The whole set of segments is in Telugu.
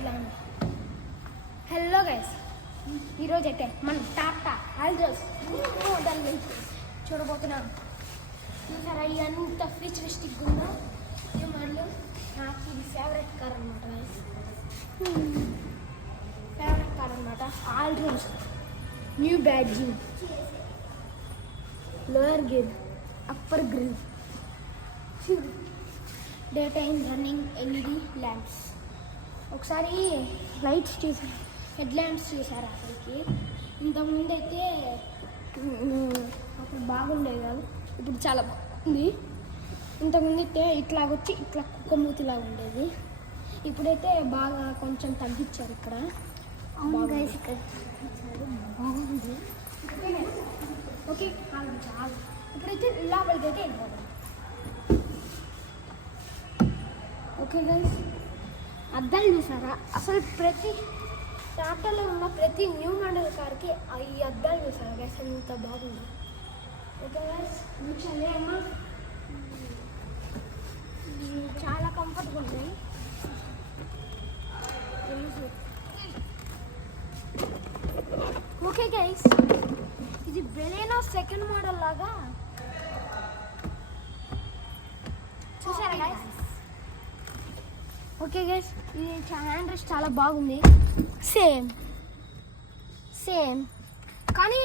ఇలా హలో గైస్, ఈరోజు అయితే మనం టాటా ఆల్ట్రోస్ మోడల్ వెహికల్ చూడబోతున్నాం. చూసారా ఎంత ఫ్యూచరిస్టిక్ ఉందో ఈ మోడల్. నాకు ఇది ఫేవరెట్ కార్ అనమాట గైస్, ఫేవరెట్ కార్ అనమాట. Altroz new badging, lower gear, upper grille, day time running LED lamps. ఒకసారి లైట్స్ చూసారు, హెడ్ ల్యాంప్స్ చూసారు. అసలుకి ఇంతకుముందు అయితే అప్పుడు బాగుండేది కాదు, ఇప్పుడు చాలా బాగుంది. ఇంతకుముందు అయితే ఇట్లాగొచ్చి ఇట్లా కుక్కమూతిలాగా ఉండేది, ఇప్పుడైతే బాగా కొంచెం తగ్గించారు. ఇక్కడ బాగుంది. ఓకే, చాలు. ఇప్పుడైతే లోపలికి అయితే వెళ్ళిపోతాం. ఓకే గైస్, అద్దాలు చూసారా? అసలు ప్రతి టాటాలో ఉన్న ప్రతి న్యూ మోడల్ కార్కి ఈ అద్దాలు చూసారా గైస్, ఎంత బాగుంది. ఓకే గైస్, కూర్చోండి అమ్మా, చాలా కంఫర్ట్గా ఉన్నాయి. ఓకే గైస్, ఇది బెలెనో సెకండ్ మోడల్ లాగా చూసారా గైస్? ఓకే గైస్, ఇది హ్యాండ్ రెస్ట్ చాలా బాగుంది. సేమ్ కానీ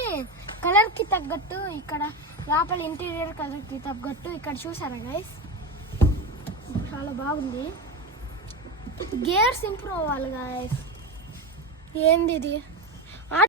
కలర్కి తగ్గట్టు ఇక్కడ లోపల ఇంటీరియర్ కలర్కి తగ్గట్టు ఇక్కడ చూసారా గైస్, చాలా బాగుంది. గేర్స్ ఇంప్రూవ్ అవ్వాలి గైస్. ఏంది ఇది?